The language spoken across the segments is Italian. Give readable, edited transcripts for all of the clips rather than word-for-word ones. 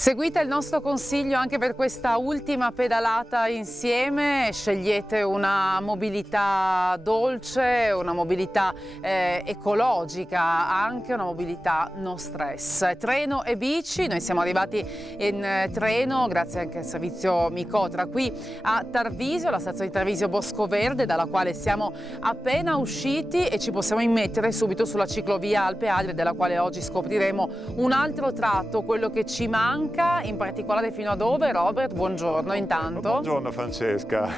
Seguite il nostro consiglio anche per questa ultima pedalata insieme, scegliete una mobilità dolce, una mobilità ecologica, anche una mobilità no stress. Treno e bici, noi siamo arrivati in treno grazie anche al servizio Micotra qui a Tarvisio, la stazione di Tarvisio Boscoverde, dalla quale siamo appena usciti e ci possiamo immettere subito sulla ciclovia Alpe Adria, della quale oggi scopriremo un altro tratto, quello che ci manca. In particolare fino a dove, Robert? Buongiorno intanto. Buongiorno Francesca.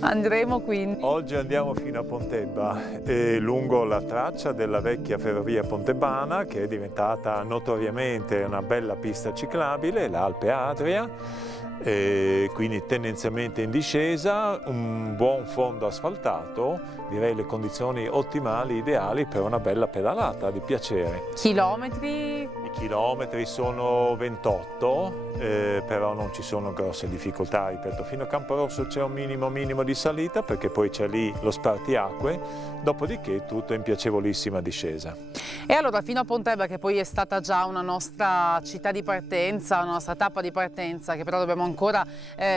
Andremo quindi. Oggi andiamo fino a Pontebba, lungo la traccia della vecchia ferrovia pontebana, che è diventata notoriamente una bella pista ciclabile, l'Alpe Adria. Quindi tendenzialmente in discesa, un buon fondo asfaltato, direi le condizioni ottimali, ideali per una bella pedalata di piacere. Chilometri? I chilometri sono 28, però non ci sono grosse difficoltà, ripeto, fino a Camporosso c'è un minimo di salita perché poi c'è lì lo spartiacque, dopodiché tutto in piacevolissima discesa. E allora fino a Pontebba, che poi è stata già una nostra città di partenza, una nostra tappa di partenza che però dobbiamo ancora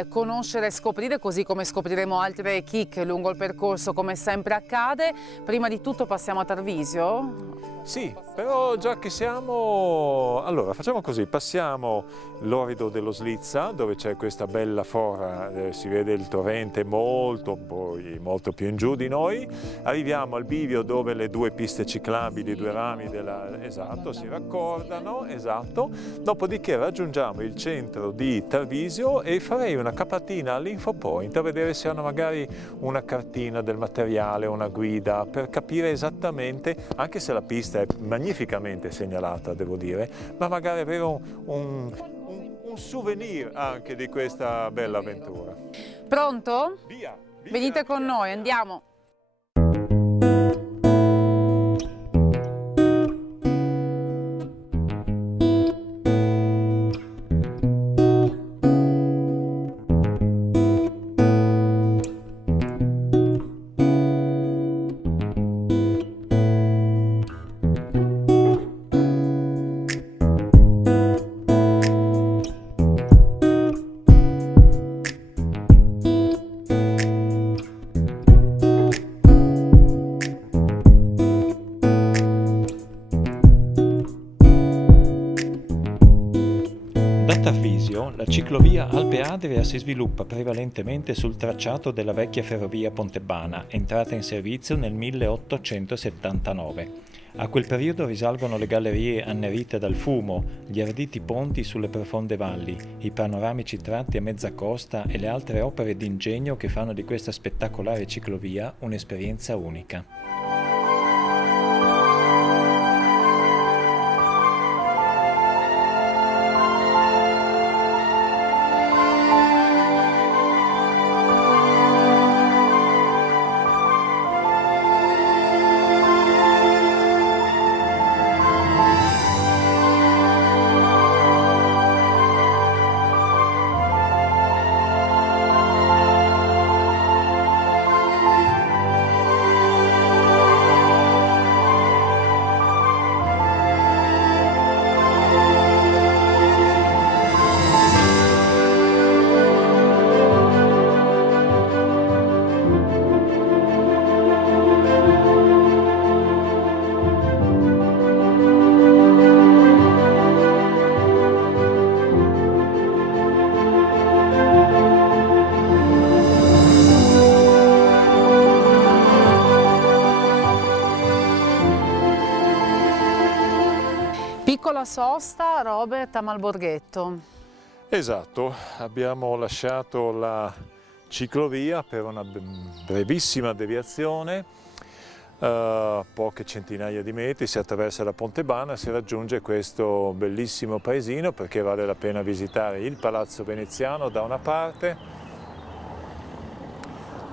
conoscere e scoprire, così come scopriremo altre chicche lungo il percorso come sempre accade. Prima di tutto passiamo a Tarvisio? Sì, però già che siamo, allora facciamo così, passiamo l'Orido dello Slizza dove c'è questa bella fora, si vede il torrente molto più in giù di noi, arriviamo al bivio dove le due piste ciclabili, i due rami esatto, si raccordano, esatto, dopodiché raggiungiamo il centro di Tarvisio e farei una capatina all'Infopoint a vedere se hanno magari una cartina del materiale, una guida per capire esattamente, anche se la pista è magnificamente segnalata, devo dire, ma magari avere un souvenir anche di questa bella avventura. Pronto? Via, Venite con noi, andiamo! Da Tarvisio, la ciclovia Alpe Adria si sviluppa prevalentemente sul tracciato della vecchia ferrovia pontebana, entrata in servizio nel 1879. A quel periodo risalgono le gallerie annerite dal fumo, gli arditi ponti sulle profonde valli, i panoramici tratti a mezza costa e le altre opere d'ingegno che fanno di questa spettacolare ciclovia un'esperienza unica. Piccola sosta, Robert, a Malborghetto. Esatto, abbiamo lasciato la ciclovia per una brevissima deviazione, poche centinaia di metri, si attraversa la Pontebana e si raggiunge questo bellissimo paesino perché vale la pena visitare il Palazzo Veneziano da una parte,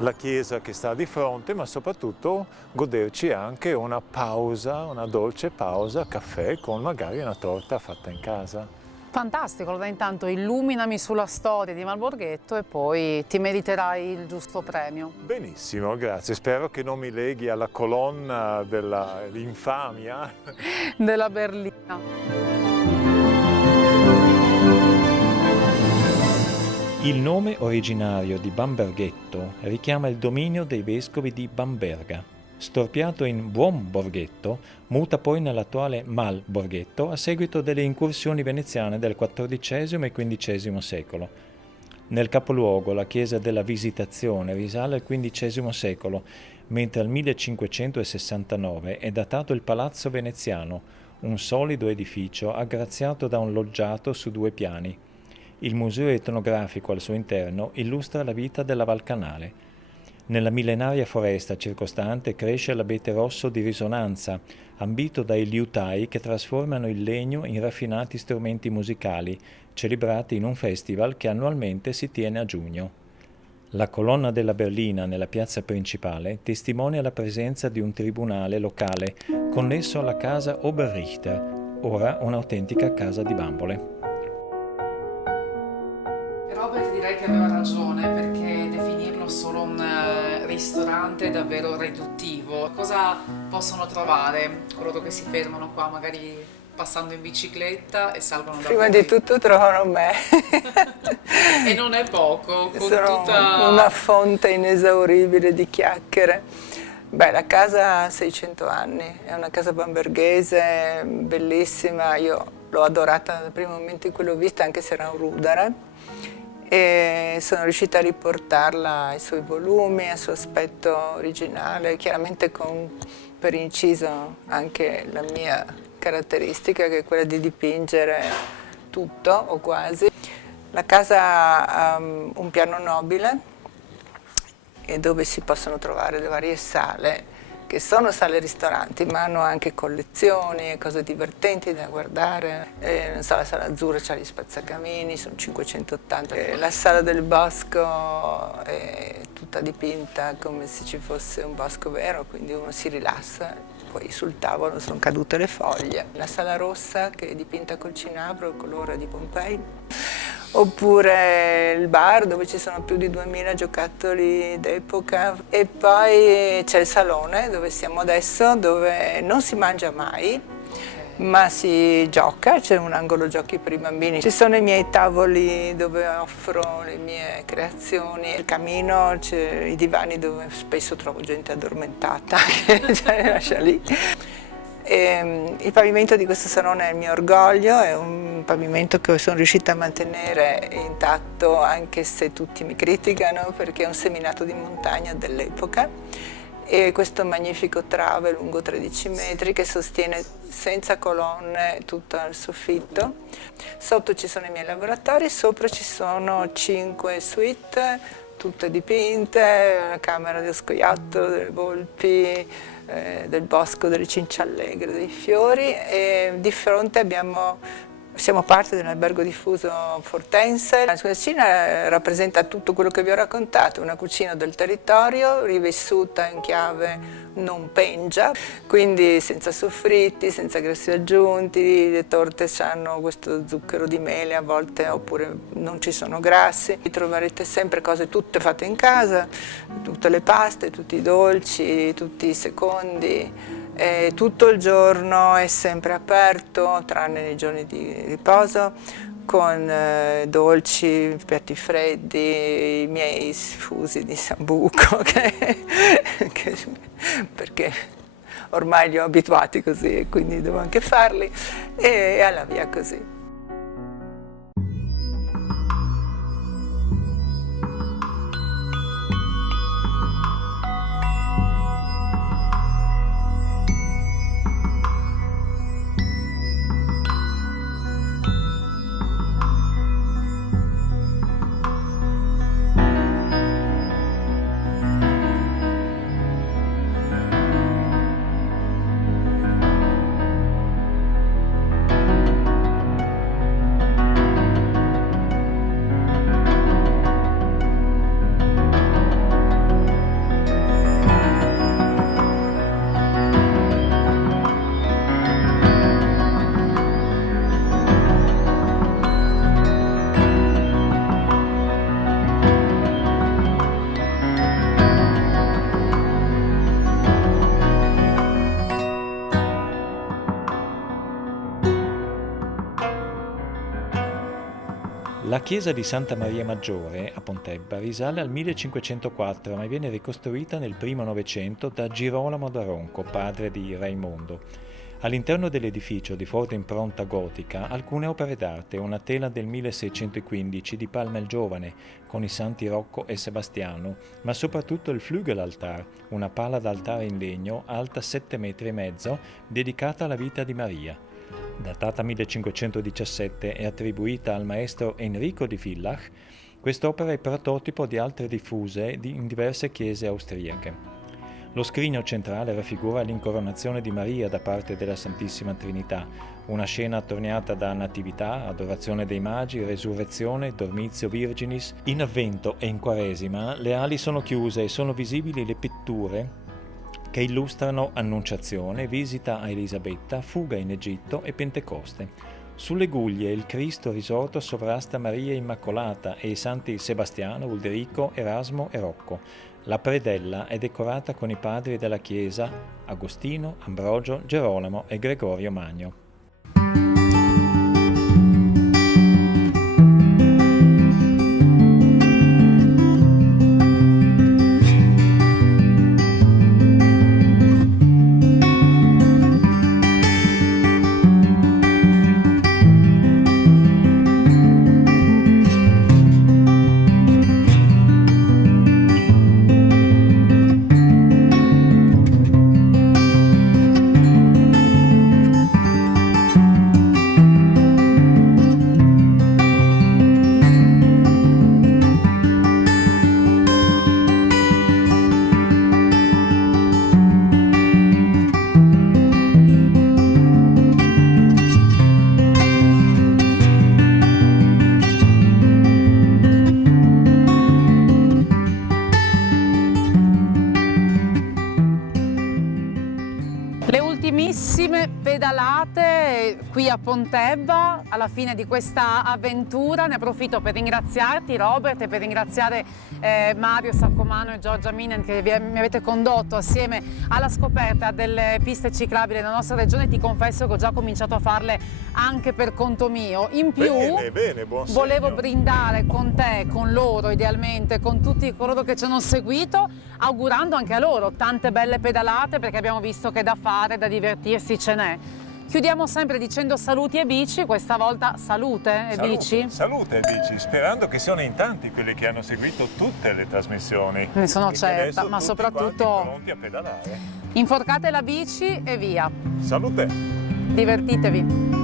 la chiesa che sta di fronte, ma soprattutto goderci anche una pausa, una dolce pausa, caffè con magari una torta fatta in casa. Fantastico, allora intanto illuminami sulla storia di Malborghetto e poi ti meriterai il giusto premio. Benissimo, grazie. Spero che non mi leghi alla colonna dell'infamia della Berlina. Il nome originario di Bamberghetto richiama il dominio dei vescovi di Bamberga. Storpiato in Buon Borghetto, muta poi nell'attuale Mal Borghetto a seguito delle incursioni veneziane del XIV e XV secolo. Nel capoluogo la chiesa della Visitazione risale al XV secolo, mentre al 1569 è datato il Palazzo Veneziano, un solido edificio aggraziato da un loggiato su 2 piani. Il museo etnografico al suo interno illustra la vita della Val Canale. Nella millenaria foresta circostante cresce l'abete rosso di risonanza, ambito dai liutai che trasformano il legno in raffinati strumenti musicali, celebrati in un festival che annualmente si tiene a giugno. La colonna della berlina nella piazza principale testimonia la presenza di un tribunale locale connesso alla casa Oberrichter, ora un'autentica casa di bambole. Robert direi che aveva ragione, perché definirlo solo un ristorante è davvero riduttivo. Cosa possono trovare coloro che si fermano qua, magari passando in bicicletta e salgono da Prima voi? di tutto trovano me. E non è poco, con Sono tutta... una fonte inesauribile di chiacchiere. Beh, la casa ha 600 anni, è una casa bamberghese, bellissima, io l'ho adorata dal primo momento in cui l'ho vista, anche se era un rudere. E sono riuscita a riportarla ai suoi volumi, al suo aspetto originale, chiaramente con per inciso anche la mia caratteristica, che è quella di dipingere tutto o quasi. La casa ha un piano nobile e dove si possono trovare le varie sale, che sono sale ristoranti, ma hanno anche collezioni e cose divertenti da guardare. Non so, la sala azzurra c'ha gli spazzacamini, sono 580. La sala del bosco è tutta dipinta come se ci fosse un bosco vero, quindi uno si rilassa. Poi sul tavolo sono cadute le foglie. La sala rossa, che è dipinta col cinabro, il colore di Pompei. Oppure il bar, dove ci sono più di 2000 giocattoli d'epoca. E poi c'è il salone, dove siamo adesso, dove non si mangia mai, ma si gioca, c'è un angolo giochi per i bambini. Ci sono i miei tavoli dove offro le mie creazioni, il camino, c'è i divani dove spesso trovo gente addormentata che lascia lì. E il pavimento di questo salone è il mio orgoglio, è un pavimento che sono riuscita a mantenere intatto anche se tutti mi criticano, perché è un seminato di montagna dell'epoca. E questo magnifico trave lungo 13 metri che sostiene senza colonne tutto il soffitto. Sotto ci sono i miei laboratori, sopra ci sono 5 suite, tutte dipinte, la camera dello scoiattolo, delle volpi, del bosco, delle cinciallegre, dei fiori, e di fronte siamo parte dell'albergo diffuso Fortense. La cucina rappresenta tutto quello che vi ho raccontato, una cucina del territorio rivissuta in chiave non pengia, quindi senza soffritti, senza grassi aggiunti. Le torte hanno questo zucchero di mele a volte, oppure non ci sono grassi. Troverete sempre cose tutte fatte in casa, tutte le paste, tutti i dolci, tutti i secondi. Tutto il giorno è sempre aperto, tranne nei giorni di riposo, con dolci, piatti freddi, i miei fusi di sambuco, perché ormai li ho abituati così, quindi devo anche farli, e alla via così. La chiesa di Santa Maria Maggiore a Pontebba risale al 1504, ma viene ricostruita nel primo Novecento da Girolamo da Ronco, padre di Raimondo. All'interno dell'edificio, di forte impronta gotica, alcune opere d'arte, una tela del 1615 di Palma il Giovane, con i santi Rocco e Sebastiano, ma soprattutto il Flügelaltar, una pala d'altare in legno alta 7,5 metri, dedicata alla vita di Maria. Datata 1517 e attribuita al maestro Enrico di Villach, quest'opera è prototipo di altre diffuse in diverse chiese austriache. Lo scrigno centrale raffigura l'incoronazione di Maria da parte della Santissima Trinità, una scena attorniata da Natività, Adorazione dei Magi, Resurrezione, Dormitio Virginis. In Avvento e in Quaresima le ali sono chiuse e sono visibili le pitture che illustrano Annunciazione, visita a Elisabetta, fuga in Egitto e Pentecoste. Sulle guglie il Cristo risorto sovrasta Maria Immacolata e i santi Sebastiano, Ulderico, Erasmo e Rocco. La predella è decorata con i padri della Chiesa Agostino, Ambrogio, Gerolamo e Gregorio Magno. Pedalate qui a Pontebba alla fine di questa avventura. Ne approfitto per ringraziarti, Robert, e per ringraziare Mario Saccomano e Giorgia Minen che mi avete condotto assieme alla scoperta delle piste ciclabili nella nostra regione. Ti confesso che ho già cominciato a farle anche per conto mio. In più buon volevo segno. brindare con te, con loro idealmente, con tutti coloro che ci hanno seguito, augurando anche a loro tante belle pedalate, perché abbiamo visto che da fare, da divertirsi ce n'è. Chiudiamo sempre dicendo saluti e bici, questa volta salute e bici. Salute e bici, sperando che siano in tanti quelli che hanno seguito tutte le trasmissioni. Ne sono e certa, ma soprattutto pronti a pedalare. inforcate la bici e via. Salute! Divertitevi.